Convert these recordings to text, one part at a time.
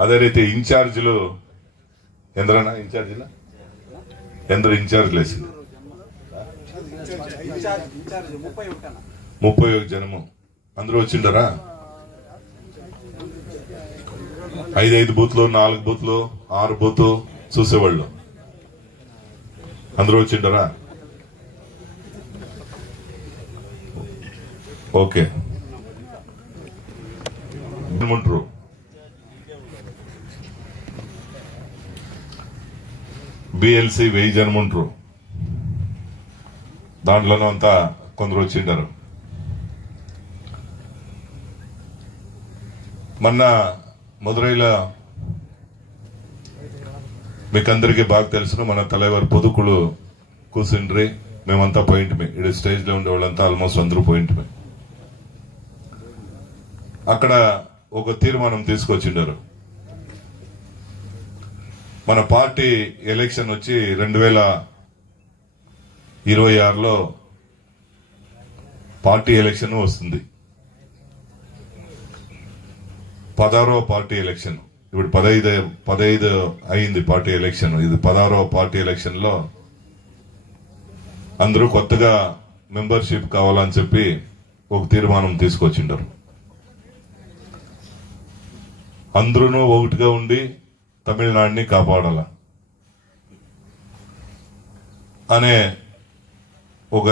అದೇ ರೀತಿ ಇನ್ಚಾರ್ಜ್ಲು ಎಂದ್ರಣ್ಣ ಇನ್ಚಾರ್ಜ್ಲ ಎಂದ್ರ ಇನ್ಚಾರ್ಜ್ లేసింది 31 జనము అందరూ వచ్చిండరా 5 బూత్లు 4 బూత్లు 6 బూత్ చూసేవాళ్ళు అందరూ వచ్చిండరా ఓకే ఏమంటారు బిఎల్సి 1000 జనం ఉంటారు దాంట్లోనూ అంతా కొందరు వచ్చిండారు మొన్న మదురైలో మీకందరికీ బాగా తెలుసు మన తలైవర్ పొదుకులు కూర్చుండ్రి మేమంతా పోయింటిమే ఇక్కడ స్టేజ్ లో ఉండే వాళ్ళంతా ఆల్మోస్ట్ అందరూ పోయింటిమే అక్కడ ఒక తీర్మానం తీసుకొచ్చిండారు మన పార్టీ ఎలక్షన్ వచ్చి 2026లో పార్టీ ఎలక్షన్ వస్తుంది 16వ పార్టీ ఎలక్షన్ ఇప్పుడు 15 అయింది పార్టీ ఎలక్షన్ ఇది 16వ పార్టీ ఎలక్షన్ లో అందరూ కొత్తగా మెంబర్షిప్ కావాలని చెప్పి ఒక తీర్మానం తీసుకొచ్చిండారు అందరూ ఒకటిగా ఉండి తమిళనాడుని కాపాడాల అనే ఒక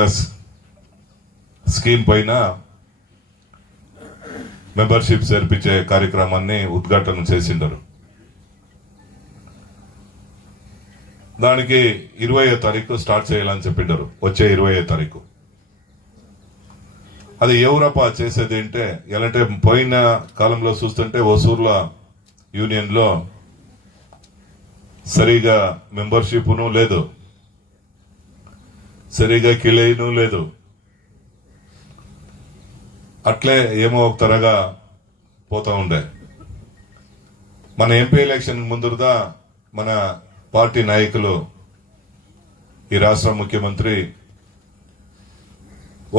స్కీమ్ పైన మెంబర్షిప్ చేర్పించే కార్యక్రమాన్ని ఉద్ఘాటన చేసిండారు దానికి 20వ తారీఖు స్టార్ట్ చేయాలని చెప్పిండారు వచ్చే 20వ తారీఖు అది ఎవరప్ప చేసేది అంటే ఎలాంటి పోయిన కాలంలో చూస్తుంటే ఓసూర్ల యూనియన్ లో సరిగా మెంబర్షిప్ను లేదు సరిగా కిలేను లేదు అట్లే ఏమో ఒక తరగా పోతా ఉండే మన ఎంపీ ఎలక్షన్ ముందుదా మన పార్టీ నాయకులు ఈ రాష్ట్ర ముఖ్యమంత్రి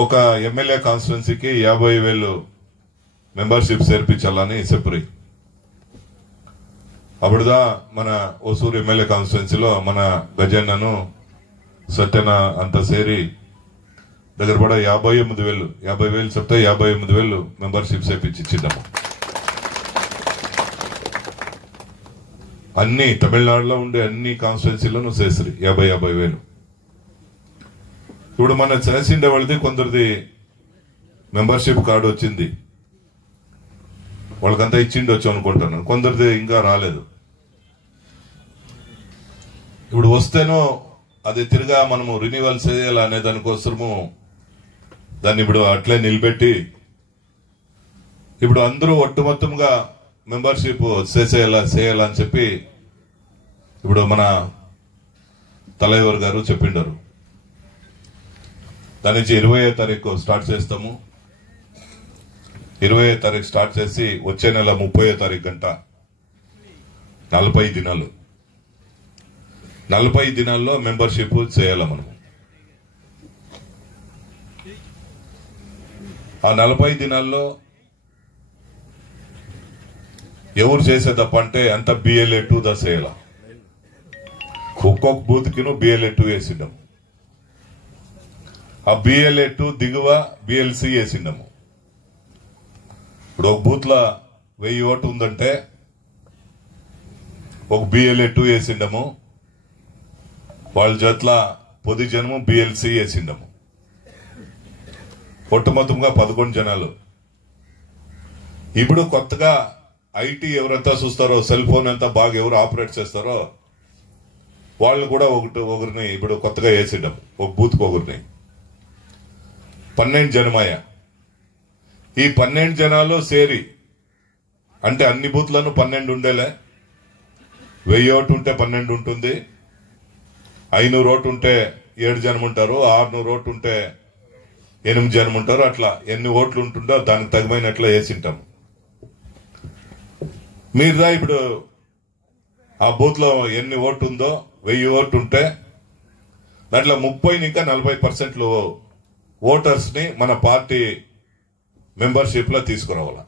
ఒక ఎమ్మెల్యే కాన్స్టిట్యున్సీకి 50,000 మెంబర్షిప్ చేర్పించాలని చెప్పి అప్పుడుదా మన ఓసూరు ఎమ్మెల్యే కాన్స్టిట్యున్సీలో మన గజన్నను సత్యన అంత సేరి దగ్గర పడ 50,000 చెప్తే 58,000 మెంబర్షిప్ చేపించిద్దాము అన్ని తమిళనాడులో ఉండే అన్ని కాన్స్టిట్యున్సీలను చేసిరి 50,000 ఇప్పుడు మన చేసిండే వాళ్ళది కొందరిది మెంబర్షిప్ కార్డు వచ్చింది వాళ్ళకంతా ఇచ్చిండొచ్చు అనుకుంటాను కొందరిది ఇంకా రాలేదు ఇప్పుడు వస్తేనో అది తిరిగా మనము రిన్యూవల్ చేయాలనే దానికోసము దాన్ని ఇప్పుడు అట్లే నిలబెట్టి ఇప్పుడు అందరూ ఒట్టుమొత్తంగా మెంబర్షిప్ చేయాలని చెప్పి ఇప్పుడు మన తలైవర్ గారు చెప్పిండారు దాని నుంచి 20వ తారీఖు స్టార్ట్ చేస్తాము 20వ తారీఖు స్టార్ట్ చేసి వచ్చే నెల 30వ తారీఖు గంట 40 దినాలు 40 దినాల్లో మెంబర్షిప్ చేయాల మనం ఆ 40 దినాల్లో ఎవరు చేసే తప్ప అంటే అంత BLA 2 దా చేయాల ఒక్కొక్క బూత్ కిను BLA 2 వేసిండాము ఆ BLA 2 దిగువ BLC వేసిండాము ఇప్పుడు ఒక బూత్ లో 1000 ఓటు ఉందంటే ఒక BLA 2 వేసిండాము వాళ్ళ జట్ల 10 జనము BLC వేసిండాము ఒట్టుమొత్తంగా 11 జనాలు ఇప్పుడు కొత్తగా ఐటీ ఎవరంతా చూస్తారో సెల్ ఫోన్ అంతా బాగా ఎవరు ఆపరేట్ చేస్తారో వాళ్ళు కూడా ఒకరిని ఇప్పుడు కొత్తగా వేసిండాం ఒక బూత్ కు ఒకరిని 12 జనమయ్య ఈ 12 జనాలు సేరి అంటే అన్ని బూత్లను 12 ఉండేలే 1000 ఓటు ఉంటే 12 ఉంటుంది 500 ఓటు ఉంటే 7 జనం ఉంటారు 600 ఓటు ఉంటే 8 జనం ఉంటారు అట్లా ఎన్ని ఓట్లు ఉంటుందో దానికి తగినట్లా వేసింటాం మీరుదా ఇప్పుడు ఆ బూత్ లో ఎన్ని ఓటు ఉందో 1000 ఓటు ఉంటే దాంట్లో 30 ఇంకా 40% ఓటర్స్ ని మన పార్టీ మెంబర్షిప్ లో తీసుకురావాల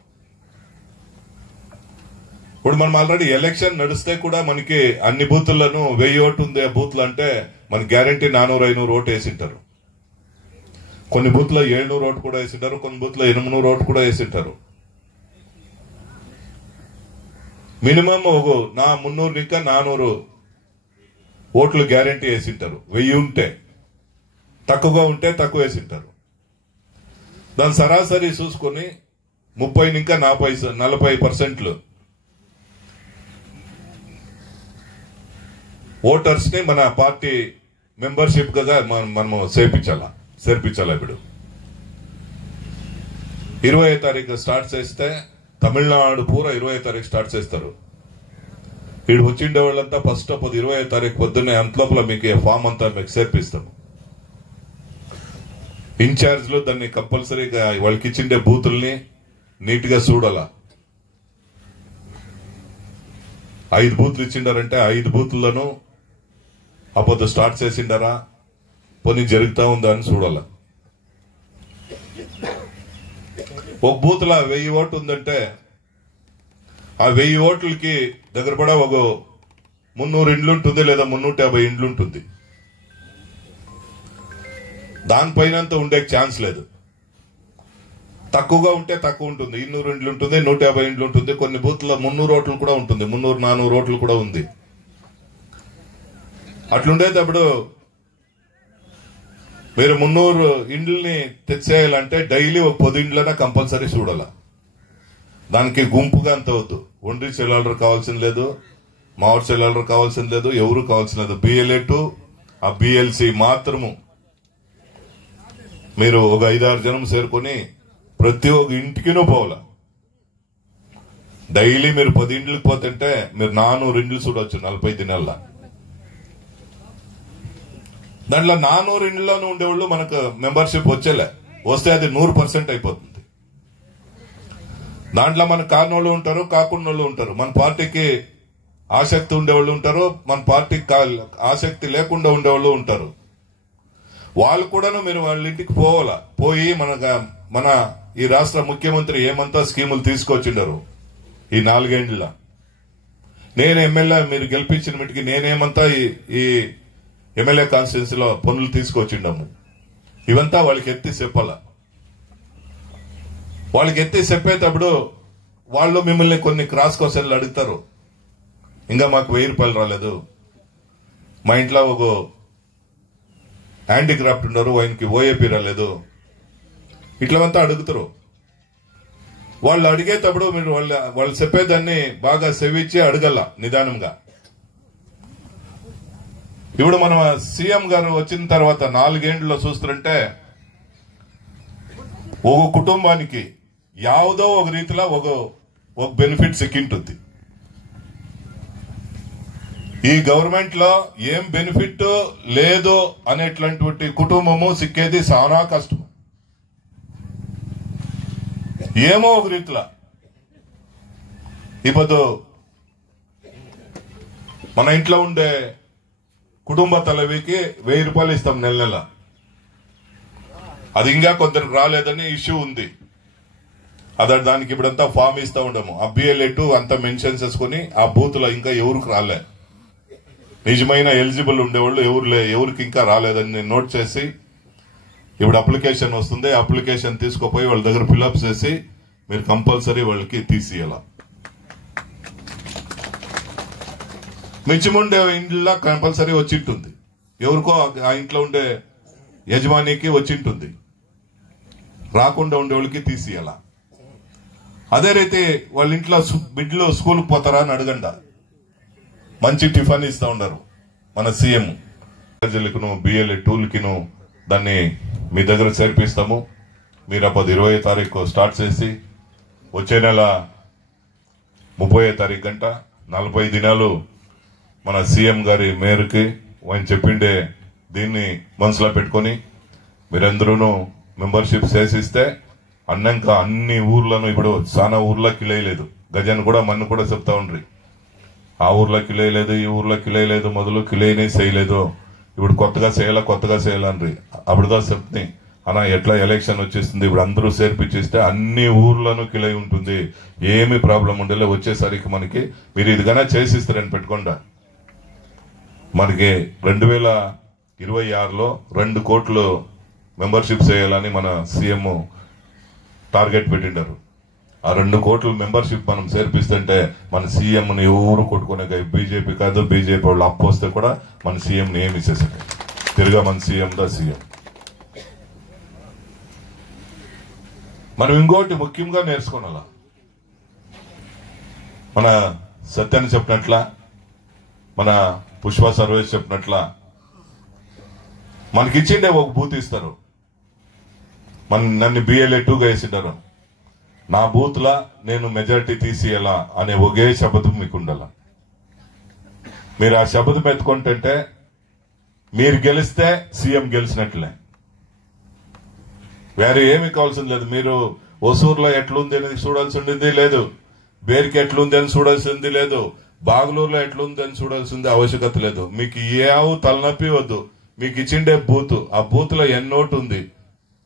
ఇప్పుడు మనం ఆల్రెడీ ఎలక్షన్ నడిస్తే కూడా మనకి అన్ని బూతులను 1000 ఓటు ఉంది బూత్లు అంటే మనకి గ్యారంటీ 400-500 ఓటు వేసింటారు. కొన్ని బూత్లో 700 ఓటు కూడా వేసింటారు, కొన్ని బూత్లో 800 ఓటు కూడా వేసింటారు. మినిమం నా 300 ఇంకా 400 ఓట్లు గ్యారంటీ వేసింటారు. 1000 ఉంటే, తక్కువగా ఉంటే తక్కువ వేసింటారు. దాని సరాసరి చూసుకొని 30 ఇంకా 40% ఓటర్స్ ని మన పార్టీ మెంబర్షిప్ గా మనము చేర్పించాలా. ఇప్పుడు 20వ తారీఖు స్టార్ట్ చేస్తే తమిళనాడు పూరా 20వ తారీఖు స్టార్ట్ చేస్తారు. వీడు వచ్చిండే వాళ్ళంతా ఫస్ట్ 20వ తారీఖు పొద్దున్నే అంతలోపల మీకు ఫామ్ అంతా మీకు చేర్పిస్తాం. ఇన్ఛార్జ్లు దాన్ని కంపల్సరీగా వాళ్ళకి ఇచ్చిండే బూతుల్ని నీట్ గా చూడాలా. 5 బూత్లు ఇచ్చిండారంటే 5 బూత్లను అప్పుడు స్టార్ట్ చేసిండారా, పని జరుగుతా ఉందా అని చూడాలా. ఒక బూత్ లా 1000 ఓటు ఉందంటే ఆ 1000 ఓట్లకి దగ్గర పడ 300 ఇండ్లు ఉంటుంది, లేదా 350 ఇండ్లు ఉంటుంది. దానిపైన ఉండే ఛాన్స్ లేదు. తక్కువగా ఉంటే తక్కువ ఉంటుంది, 200 ఇండ్లు ఉంటుంది, 150 ఇండ్లు ఉంటుంది. కొన్ని బూత్లో 300 ఓట్లు కూడా ఉంటుంది, 300-400 ఓట్లు కూడా ఉంది. అట్లుండేటప్పుడు మీరు 300 ఇండ్లని తెచ్చేయాలంటే డైలీ ఒక 10 ఇండ్లైనా కంపల్సరీ చూడాల. దానికి గుంపుగా అంత వద్దు. ఒండ్రి చెల్లెలరు కావాల్సింది లేదు, మామిడి చెల్లెలరు కావాల్సింది లేదు, ఎవరు కావాల్సిన లేదు. BLA2 ఆ BLC మాత్రము మీరు ఒక 5-6 జనం చేరుకొని ప్రతి ఒక్క ఇంటికినూ పోవాల. డైలీ మీరు 10 ఇండ్లకు పోతుంటే మీరు 400 ఇండ్లు చూడవచ్చు 40 దినాల్లో. దాంట్లో 400 ఇండ్లలోనూ ఉండేవాళ్ళు మనకు మెంబర్షిప్ వస్తే అది 100% అయిపోతుంది. దాంట్లో మన కారణోళ్ళు ఉంటారు, కాకుండా ఉంటారు. మన పార్టీకి ఆసక్తి ఉండేవాళ్ళు ఉంటారు, మన పార్టీకి ఆసక్తి లేకుండా ఉండేవాళ్ళు ఉంటారు. వాళ్ళు కూడాను మీరు వాళ్ళ ఇంటికి పోవాలా. పోయి మన ఈ రాష్ట్ర ముఖ్యమంత్రి ఏమంతా స్కీములు తీసుకొచ్చిండారు ఈ 4 ఏళ్ల. నేను ఎమ్మెల్యే, మీరు గెలిపించిన మటుకి నేనేమంతా ఈ ఎమ్మెల్యే కాన్స్టిట్యున్సీలో పనులు తీసుకొచ్చిండాము. ఇవంతా వాళ్ళకి ఎత్తి చెప్పాల. వాళ్ళకి ఎత్తి చెప్పేటప్పుడు వాళ్ళు మిమ్మల్ని కొన్ని క్రాస్ క్వశ్చన్లు అడుగుతారు. ఇంకా మాకు 1000 రూపాయలు రాలేదు, మా ఇంట్లో ఒక హ్యాండిక్రాఫ్ట్ ఉన్నారు, ఆయనకి OAP రాలేదు, ఇట్లంతా అడుగుతారు. వాళ్ళు అడిగేటప్పుడు మీరు వాళ్ళు చెప్పేదాన్ని బాగా సెవిచ్చి అడగల నిదానంగా. ఇప్పుడు మన సీఎం గారు వచ్చిన తర్వాత 4 ఏళ్లలో చూస్తుంటే ఒక కుటుంబానికి యావదో ఒక రీతిలో ఒక బెనిఫిట్ సిక్కింటుంది. ఈ గవర్నమెంట్ లో ఏం బెనిఫిట్ లేదు అనేటువంటి కుటుంబము సిక్కేది చాలా కష్టం. ఏమో ఒక రీతిలో ఇప్పుడు మన ఇంట్లో ఉండే కుటుంబ తలవికి 1000 రూపాయలు ఇస్తాం నెల. అది ఇంకా కొందరికి రాలేదని ఇష్యూ ఉంది. దానికి ఇప్పుడంతా ఫామ్ ఇస్తా ఉండము. ఆ BLA2 అంతా మెన్షన్ చేసుకుని ఆ బూత్ లో ఇంకా ఎవరికి రాలే, నిజమైన ఎలిజిబుల్ ఉండేవాళ్ళు ఎవరికి ఇంకా రాలేదని నోట్ చేసి ఇప్పుడు అప్లికేషన్ వస్తుంది. అప్లికేషన్ తీసుకుపోయి వాళ్ళ దగ్గర ఫిల్అప్ చేసి మీరు కంపల్సరీ వాళ్ళకి తీసియాల. మించిముండే ఇంట్లో కంపల్సరీ వచ్చింటుంది, ఎవరికో ఆ ఇంట్లో ఉండే యజమానికి వచ్చింటుంది, రాకుండా ఉండే వాళ్ళకి తీసియాల. అదే రీతి వాళ్ళ ఇంట్లో బిడ్డలు స్కూల్కి పోతారా అని అడగండి. మంచి టిఫిన్ ఇస్తా ఉన్నారు మన సీఎం. BLA2కిను దాన్ని మీ దగ్గర చేర్పిస్తాము. మీరు అప్పుడు 20వ తారీఖు స్టార్ట్ చేసి వచ్చే నెల 30వ తారీఖు గంట 40 దినాలు మన సీఎం గారి మేరకు ఆయన చెప్పిండే దీన్ని మనసులో పెట్టుకొని మీరందరూ మెంబర్షిప్ చేసిస్తే అన్నాక అన్ని ఊర్లను, ఇప్పుడు చాలా ఊర్లోకి లేదు, గజన్ కూడా మన్ను కూడా చెప్తా ఉండ్రి, ఆ ఊర్లో కిలేయలేదు, ఈ ఊర్లో కిలేయలేదు, మొదలు కిలేనే చేయలేదు, ఇప్పుడు కొత్తగా చేయాలని అప్పుడుదా చెప్తే అలా ఎట్లా ఎలక్షన్ వచ్చేస్తుంది ఇప్పుడు అందరూ చేర్పించేస్తే అన్ని ఊర్లను కిలై ఉంటుంది, ఏమి ప్రాబ్లం ఉండేలే. వచ్చేసరికి మనకి మీరు ఇదిగానే చేసిస్తారని పెట్టుకోండా. మనకి 2026లో 2 కోట్లు మెంబర్షిప్ చేయాలని మన సీఎం టార్గెట్ పెట్టిండారు. ఆ 2 కోట్ల మెంబర్షిప్ మనం చేర్పిస్తుంటే మన సీఎంని ఎవరు కొట్టుకునే బీజేపీ కాదు, బీజేపీ వాళ్ళు అప్పు వస్తే కూడా మన సీఎంని ఏమి ఇచ్చేసారు. తిరిగా మన సీఎం సీఎం. మనం ఇంకోటి ముఖ్యంగా నేర్చుకోనాలా, మన సత్యాన్ని చెప్పినట్ల, మన పుష్ప సర్వేస్ చెప్పినట్ల మనకిచ్చిండే ఒక బూత్ ఇస్తారు. నన్ను BLA2గా వేసిండారు. నా బూత్ లా నేను మెజారిటీ తీసియాలా అనే ఒకే శపథం మీకు ఉండాల. మీరు ఆ శపథం ఎత్తుకుంటుంటే మీరు గెలిస్తే సీఎం గెలిచినట్లే, వేరే ఏమి కావాల్సింది లేదు. మీరు ఒసూరులో ఎట్లుంది అనేది చూడాల్సి ఉండేది లేదు, బేర్కి ఎట్లుంది అని చూడాల్సింది లేదు, బాగులూరులో ఎట్లుంది అని చూడాల్సింది ఆవశ్యకత లేదు. మీకు ఏవు తలనొప్పి వద్దు. మీకు ఇచ్చిండే బూత్, ఆ బూత్ లో ఎన్నోటి ఉంది,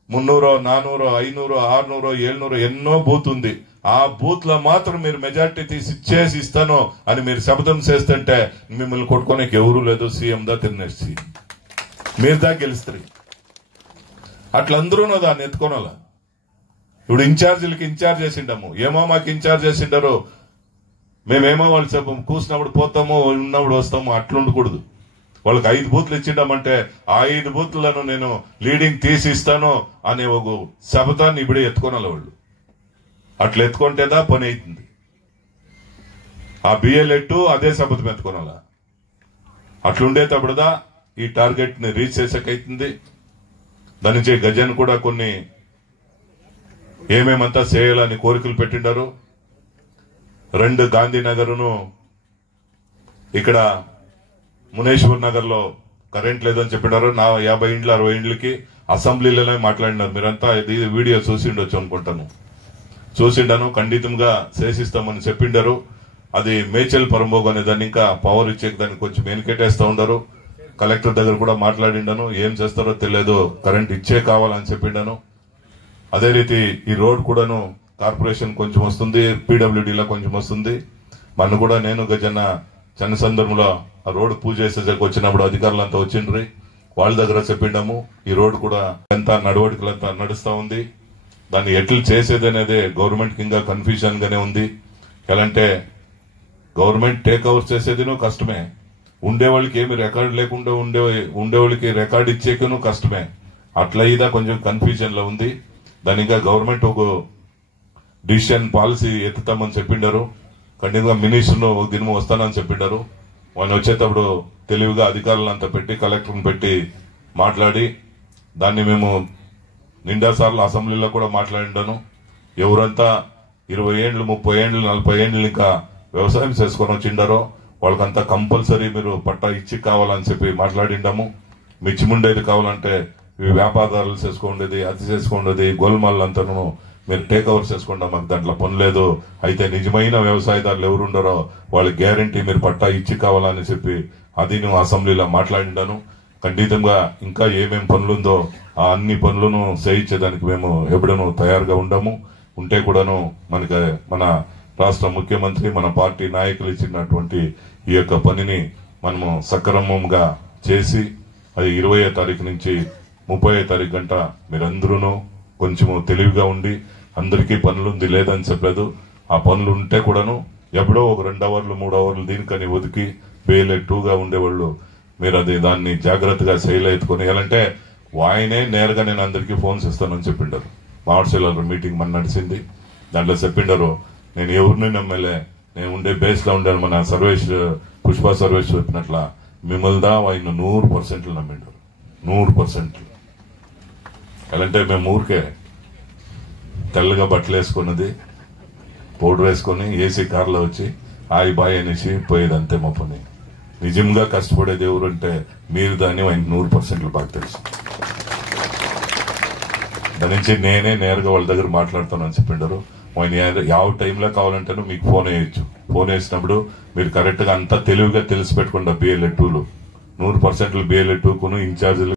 300, 400, 500, 600, 700 ఎన్నో బూత్ ఉంది. ఆ బూత్ లో మాత్రం మీరు మెజార్టీ తీసి ఇచ్చేసి ఇస్తాను అని మీరు శబ్దం చేస్తుంటే మిమ్మల్ని కొట్టుకోనికి ఎవరు లేదు. సీఎం దా తిరిగి మీరు దా గెలుస్తారు. అట్లందరూ దాన్ని ఎత్తుకోనాల. ఇప్పుడు ఇన్ఛార్జీలకి ఇన్ఛార్జ్ చేసిండాము, ఏమో మాకు ఇన్ఛార్జ్ చేసిండారు, మేమేమో వాళ్ళు చెప్పము, కూసినప్పుడు పోతాము, ఉన్నప్పుడు వస్తాము, అట్లుండకూడదు. వాళ్ళకి 5 బూత్లు ఇచ్చిండామంటే ఆ 5 బూత్లను నేను లీడింగ్ తీసి ఇస్తాను అనే ఒక శపథాన్ని ఇప్పుడే ఎత్తుకోనాలి వాళ్ళు. అట్లా ఎత్తుకుంటేదా పని అవుతుంది. ఆ BLA2 అదే శపథం ఎత్తుకోనాలా. అట్లుండేటప్పుడుదా ఈ టార్గెట్ ని రీచ్ చేసేకైతుంది. దాని నుంచి గజన్ కూడా కొన్ని ఏమేమంతా చేయాలని కోరికలు పెట్టిండారు. 2 గాంధీనగర్ను ఇక్కడ మునేశ్వర్ నగర్ లో కరెంట్ లేదని చెప్పినారు. నా 50 ఇండ్లు 60 ఇండ్లకి అసెంబ్లీలోనే మాట్లాడినారు. మీరంతా ఇది వీడియో చూసిండొచ్చు అనుకుంటాను, చూసిండాను. ఖండితంగా చేసిస్తామని చెప్పిండారు. అది మేచల్ పరంబోగ్ అనే దాన్ని ఇంకా పవర్ ఇచ్చే దాన్ని కొంచెం వెనుకెట్టేస్తా ఉన్నారు. కలెక్టర్ దగ్గర కూడా మాట్లాడిండాను, ఏం చేస్తారో తెలియదు, కరెంట్ ఇచ్చే కావాలని చెప్పిండాను. అదే రీతి ఈ రోడ్ కూడాను కార్పొరేషన్ కొంచెం వస్తుంది, PWDలో కొంచెం వస్తుంది. మన కూడా నేను గజన్న చిన్న సందర్భంలో ఆ రోడ్డు పూజ చేసేసరికి వచ్చినప్పుడు అధికారులంతా వచ్చిండ్రి, వాళ్ళ దగ్గర చెప్పిండాము. ఈ రోడ్డు కూడా ఎంత నడవడికలంతా నడుస్తా ఉంది. దాన్ని ఎట్లు చేసేది అనేది గవర్నమెంట్ ఇంకా కన్ఫ్యూజన్ గానే ఉంది. ఎలాంటే గవర్నమెంట్ టేక్ ఓవర్ చేసేదినూ కష్టమే, ఉండేవాళ్ళకి ఏమి రికార్డు లేకుండా ఉండేవాళ్ళకి రికార్డు ఇచ్చేకను కష్టమే. అట్లా ఇదా కొంచెం కన్ఫ్యూజన్ లో ఉంది. దాని ఇంకా గవర్నమెంట్ ఒక డిసిషన్ పాలసీ ఎత్తుతామని చెప్పిండారు. ఖండితంగా మినిస్టర్ను ఒక దినం వస్తానని చెప్పిండారు. ఆయన వచ్చేటప్పుడు తెలివిగా అధికారులంతా పెట్టి కలెక్టర్ని పెట్టి మాట్లాడి దాన్ని మేము నిండా సార్లు అసెంబ్లీలో కూడా మాట్లాడిండాను. ఎవరంతా 20 ఏళ్ళు 30 ఏళ్ళు 40 ఏళ్ళు ఇంకా వ్యవసాయం చేసుకొని వచ్చిండారో వాళ్ళకంతా కంపల్సరీ మీరు పట్టా ఇచ్చి కావాలని చెప్పి మాట్లాడిండాము. మిచ్చిముండేది కావాలంటే వ్యాపారాలు చేసుకోండేది, అది చేసుకోండేది, గోల్మాల్ అంతను మీరు టేక్ ఓవర్ చేసుకుంటా, మాకు దాంట్లో పని లేదు. అయితే నిజమైన వ్యవసాయదారులు ఎవరుండారో వాళ్ళకి గ్యారంటీ మీరు పట్టా ఇచ్చి కావాలని చెప్పి అది నువ్వు అసెంబ్లీలో మాట్లాడిండాను. ఖండితంగా ఇంకా ఏమేం పనులుందో ఆ అన్ని పనులను చేయించేదానికి మేము ఎప్పుడూ తయారుగా ఉండము. ఉంటే కూడాను మన రాష్ట్ర ముఖ్యమంత్రి, మన పార్టీ నాయకులు ఇచ్చినటువంటి ఈ యొక్క పనిని మనము సక్రమంగా చేసి అది 20వ తారీఖు నుంచి 30వ తారీఖు గంట మీరందరూ కొంచెము తెలివిగా ఉండి, అందరికీ పనులుంది లేదని చెప్పలేదు, ఆ పనులు ఉంటే కూడాను ఎప్పుడో ఒక 2 అవర్లు 3 అవర్లు దీనికని ఒదికి BLA2గా ఉండేవాళ్ళు మీరు అది దాన్ని జాగ్రత్తగా శైలి ఎత్తుకొని ఎలాంటే ఆయనే నేరుగా నేను అందరికీ ఫోన్స్ ఇస్తానని చెప్పిండారు. మాడ్సెలర్ మీటింగ్ మన నడిచింది, దాంట్లో చెప్పిండారు నేను ఎవరిని నమ్మలే, నేను ఉండే బేస్ లో ఉండాను. మన సర్వేష్ పుష్ప సర్వేష్ చెప్పినట్ల మిమ్మల్దా ఆయన 100% నమ్మిండారు. 100%. ఎలాంటే మేము ఊరికే తెల్లగా బట్టలు వేసుకున్నది, పౌడర్ వేసుకొని ఏసీ కార్లో వచ్చి ఆయి బాయ్ అనేసి పోయేది అంతే మా పని. నిజంగా కష్టపడేది ఎవరు అంటే మీరు దాన్ని ఆయన 100% బాగా తెలుసు. దాని నుంచి నేనే నేరుగా వాళ్ళ దగ్గర మాట్లాడతానని చెప్పిండారు. ఆయన ಯಾವ టైంలో కావాలంటేనూ మీకు ఫోన్ వేయచ్చు. ఫోన్ వేసినప్పుడు మీరు కరెక్ట్ గా అంతా తెలివిగా తెలిసి పెట్టుకుంటా BLA2 100% BLA2 ఇన్ఛార్జీలు